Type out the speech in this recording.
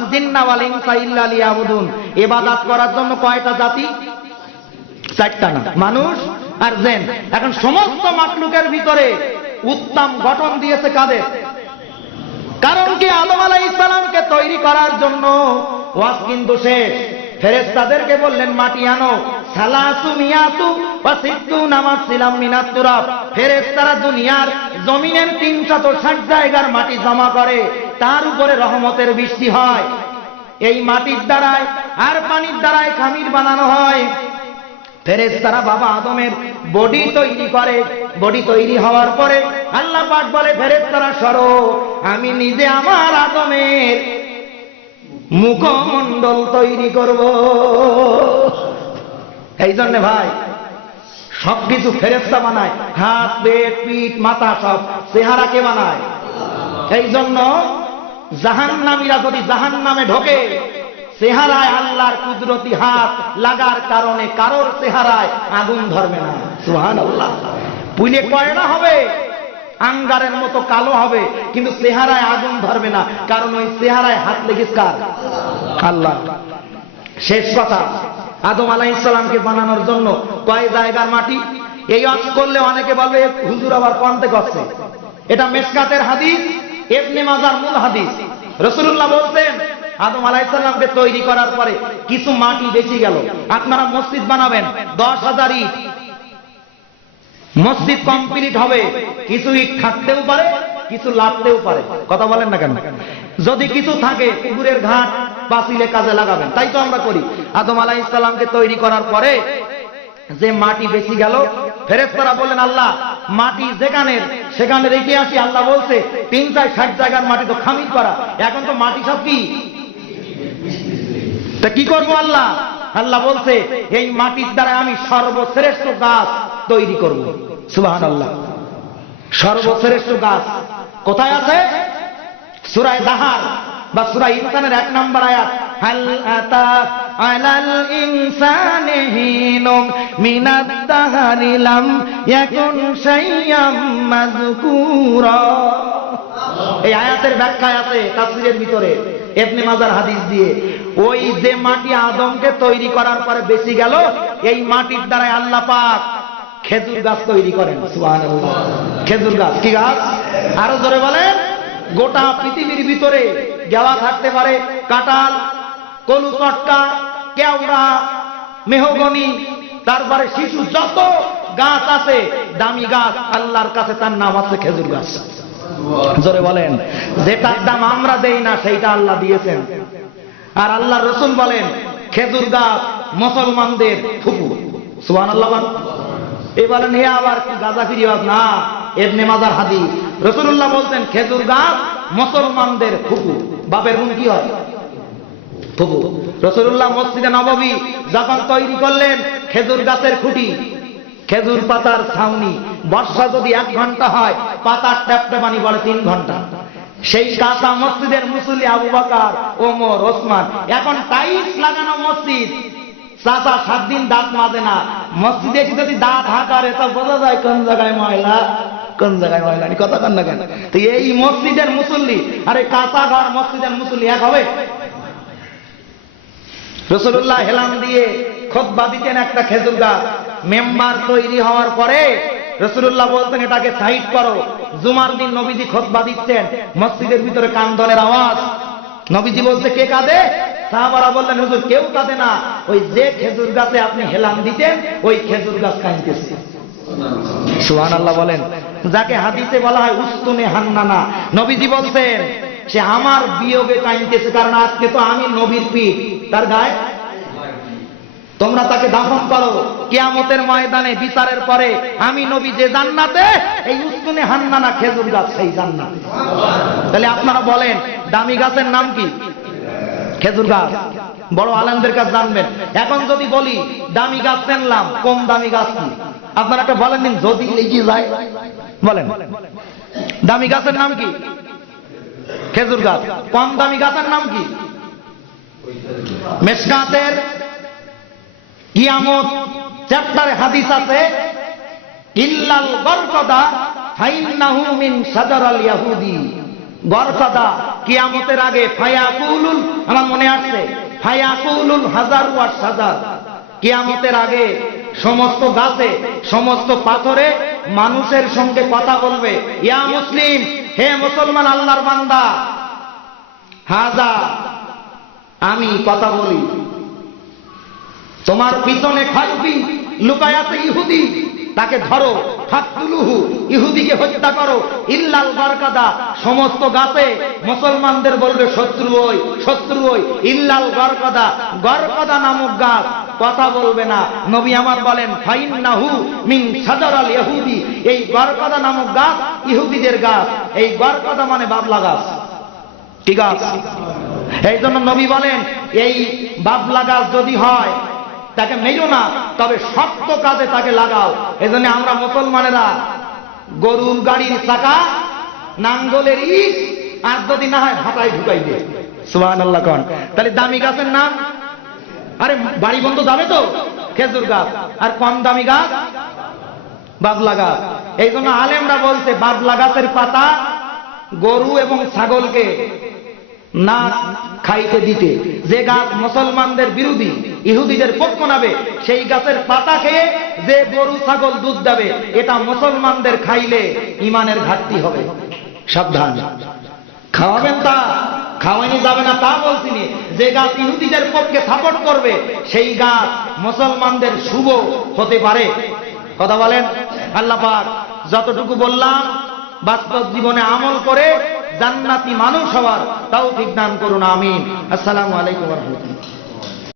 খালাকাতুল জিন্না ওয়াল ইনসা ইল্লা লিয়াবুদুন। ইবাদত করার জন্য কয়টা জাতি? চারটা না, মানুষ আর জিন। এখন সমস্ত মাখলুকের ভিতরে উত্তম গঠন দিয়েছে কাদের? কারণ কি আদম আলাইহিস সালামকে তৈরি করার জন্য ওয়াজ কিন্তু শেষ। ফেরেশতাদেরকে বললেন মাটি আনো, সালাসু মিয়াতু ওয়া সিত্তুনা মাসিলাম মিনাত তুরাব। ফেরেশতারা দুনিয়ার জমিনের 360 জায়গার মাটি জমা করে, তার উপরে রহমতের বৃষ্টি হয়। এই মাটির দ্বারায় আর পানির দ্বারায় খামির বানানো হয়। ফেরেশতারা বাবা আদমের বডি তৈরি করে। বডি তৈরি হওয়ার পরে আল্লাহ পাক বলে ফেরেশতারা সরো, আমি নিজে আমার আদমের মুখমণ্ডল তৈরি করব। এই জন্য ভাই সবকিছু ফেরেশতা বানায়, হাত, পেট, পিঠ, মাথা সব চেহারাকে বানায়। এই জন্য জাহান্নামীরা যদি জাহান্নামে ঢোকে, চেহারায় আল্লাহর কুদরতি হাত লাগার কারণে কারোর চেহারায় আগুন ধরবে না। সুবহানাল্লাহ। পুইলে কয়না হবে, আঙ্গারের মতো কালো হবে, কিন্তু চেহারায় আগুন ধরবে না, কারণ ওই চেহারায় হাত লেগেছে কার? আল্লাহ। শেষ কথা, আদম আলাইহিস সালামকে বানানোর জন্য কয় জায়গার মাটি? এই ওয়াজ করলে অনেকে বলবে হুজুর আবার কোনতে করছে। এটা মিশকাতের হাদিস, ইবনে মাজার মূল হাদিস। রাসূলুল্লাহ বলতেন আদম আলাইহিস সালামকে তৈরি করার পরে কিছু মাটি বেঁচে গেল। আপনারা মসজিদ বানাবেন, 10,000 ইট, মসজিদ কমপ্লিট হবে, কিছু ইট থাকতেও পারে, কিছু লাগতেও পারে। কথা বলেন না কেন? যদি কিছু থাকে পুকুরের ঘাট পাঁচিলে কাজে লাগাবেন, তাই তো আমরা করি। আদম আলাইহিস সালামকে তৈরি করার পরে যে মাটি বেঁচে গেল, ফেরেশতারা বললেন আল্লাহ মাটি যেখানে সেখানে রেখে আসি। আল্লাহ বলছে 360 জায়গার মাটি তো খামির করা, এখন তো মাটি সব কি, তা কি করবো আল্লাহ? আল্লাহ বলছে এই মাটির দ্বারা আমি সর্বশ্রেষ্ঠ গাছ তৈরি করব। সুবহানাল্লাহ। সর্বশ্রেষ্ঠ গাছ কোথায় আছে? সূরা দাহার বা সূরা ইনসানের 1 নম্বর আয়াত, হাল আতা আলাল ইনসানি হিনুম মিনাদ দাহরি লাম ইয়াকুন শাইয়াম মাযকুরা। এই আয়াতের ব্যাখ্যা আছে তাফসীরের ভিতরে ইবনে মাজার হাদিস দিয়ে। ওই যে মাটি আদমকে তৈরি করার পরে বেঁচে গেল, এই মাটির দ্বারা আল্লাহ পাক খেজুর গাছ তৈরি করেন। সুবহানাল্লাহ। খেজুর গাছ কি গাছ? আরো জোরে বলেন। গোটা পৃথিবীর ভিতরে গেওয়া থাকতে পারে, কাঁঠাল, কলুচটকা, কেওড়া, মেহগনি, তারপরে শিশু, যত গাছ আছে দামি গাছ, আল্লাহর কাছে তার নাম আছে খেজুর গাছ। জোরে বলেন। যেটার দাম আমরা দেই না সেইটা আল্লাহ দিয়েছেন। আর আল্লাহর রাসূল বলেন খেজুর গাছ মুসলমানদের ফুফু। সুবহানাল্লাহ। এই বলেন হে আবার কি গাজাফিরি ওয়াজ? না, ইবনে মাজার হাদিস। রাসূলুল্লাহ বলতেন খেজুর গাছ মুসলমানদের ফুফু। বাপের বোন কি হয়? ফুফু। রাসূলুল্লাহ মসজিদে নববী যখন তৈরি করলেন, খেজুর গাছের খুঁটি, খেজুর পাতার ছাউনি, বর্ষা যদি 1 ঘন্টা হয়, পাতার ট্যাপটাপানি পড়ে 3 ঘন্টা। সেই কাঁচা মসজিদের মুসল্লি আবু বকর, ওমর, ওসমান। এখন টাইলস লাগানো মসজিদ, চাচা 7 দিন দাঁত মাজে না। মসজিদে যদি দাঁত হাঁকারে তা বোঝা যায় কোন জায়গায় ময়লা, কোন জায়গায় ময়লা নেই। কথা কন না কেন? তো এই মসজিদের মুসল্লি আর এই কাঁচা ঘর মসজিদের মুসল্লি এক হবে? রাসূলুল্লাহ হেলান দিয়ে খুতবা দিতেন একটা খেজুর গাছ। মেম্বার তৈরি হওয়ার পরে রাসূলুল্লাহ বলতেন এটাকে সাইড করো। জুমার দিন নবীজি খুতবা দিচ্ছেন, মসজিদের ভিতরে কান্দনের আওয়াজ। নবীজি বলছে কে কাঁদে? সাহাবারা বললেন হুজুর কেউ কাঁদে না, ওই যে খেজুর গাছে আপনি হেলান দিতেন ওই খেজুর গাছ কাঁদতেছে। সুবহানাল্লাহ বলেন। যাকে হাদিসে বলা হয় উস্তুনে হান্নানা, নবীজি বলছেন সে আমার বিয়োগে কাঁদতেছে, কারণ আজকে তো আমি নবীর পিঠ তার গায়ে। তোমরা তাকে দাফন করো, কিয়ামতের ময়দানে বিচারের পরে আমি নবী যে জান্নাতে, এই উস্তুনে হান্নানা খেজুর গাছ সেই জান্নাতে। তাহলে আপনারা বলেন দামি গাছের নাম কি? খেজুর গাছ। বড় আলেমদের কাছে জানবেন। এখন যদি বলি দামি গাছ চিনলাম, কম দামি গাছ কি? আপনারা একটা বলেন দিন, যদি লেগে যায় বলেন। দামি গাছের নাম কি? খেজুর গাছ। কম দামি গাছের নাম কি? মিশকাতের কিয়ামত চ্যাপ্টারে হাদিস আছে, ইল্লাল গরকদা ফাইন্নাহু মিন শাজারাল ইয়াহুদি। গরকাদা কিয়ামতের আগে ফায়াকুলুল, আমার মনে আসছে, ফায়াকুলুল হাজার ওয়াস হাজার, কিয়ামতের আগে সমস্ত গাছে সমস্ত পাথরে মানুষের সঙ্গে কথা বলবে, ইয়া মুসলিম, হে মুসলমান আল্লাহর বান্দা, হাজা, আমি কথা বলি, তোমার পিছনে খালবি লুকায় আছে ইহুদি, তাকে ধরো, ফাকতুলুহু, ইহুদিকে হত্যা করো, ইল্লাল বারকাদা, সমস্ত গাছে মুসলমানদের বলবে শত্রু ওই, শত্রু ওই, ইল্লাল বারকাদা, গরকাদা নামক গাছ কথা বলবে না। নবী আমার বলেন ফাইন্নাহু মিন শাজারাল ইহুদি, এই গরকাদা নামক গাছ ইহুদিদের গাছ। এই গরকাদা মানে বাবলা গাছ, ঠিক আছে? এই জন্য নবী বলেন এই বাবলা গাছ যদি হয় তাকে মেরো না, তবে শক্ত কাজে তাকে লাগাও। এই জন্য আমরা মুসলমানেরা গরুর গাড়ির চাকা, নাঙ্গলের ইট, আর যদি না হয় ভাটায় ঢুকাই দে। সুবহানাল্লাহ কোন। তাহলে দামি গাছের নাম, আরে বাড়ি বন্ধ যাবে তো খেজুর গাছ, আর কম দামি গাছ বাবলা গাছ। এই জন্য আলেমরা বলছে বাবলা গাছের পাতা গরু এবং ছাগলকে না খাইতে দিতে। যে গাছ মুসলমানদের বিরোধী, ইহুদিদের পক্ষ নাবে, সেই গাছের পাতা খেয়ে যে গরু ছাগল দুধ দেবে, এটা মুসলমানদের খাইলে ইমানের ঘাটতি হবে, সাবধান। খাওয়াবেন তা, খাওয়ানি যাবে না তা বলছি। যে গাছ ইহুদিদের পক্ষে সাপোর্ট করবে, সেই গাছ মুসলমানদের শুভ হতে পারে। কথা বলেন। আল্লাহ পাক যতটুকু বললাম বাস্তব জীবনে আমল করে জান্নাতি মানুষ হওয়ার তৌফিক দান করুন, আমিন। আসসালামু আলাইকুম ওয়া রাহমাতুল্লাহ।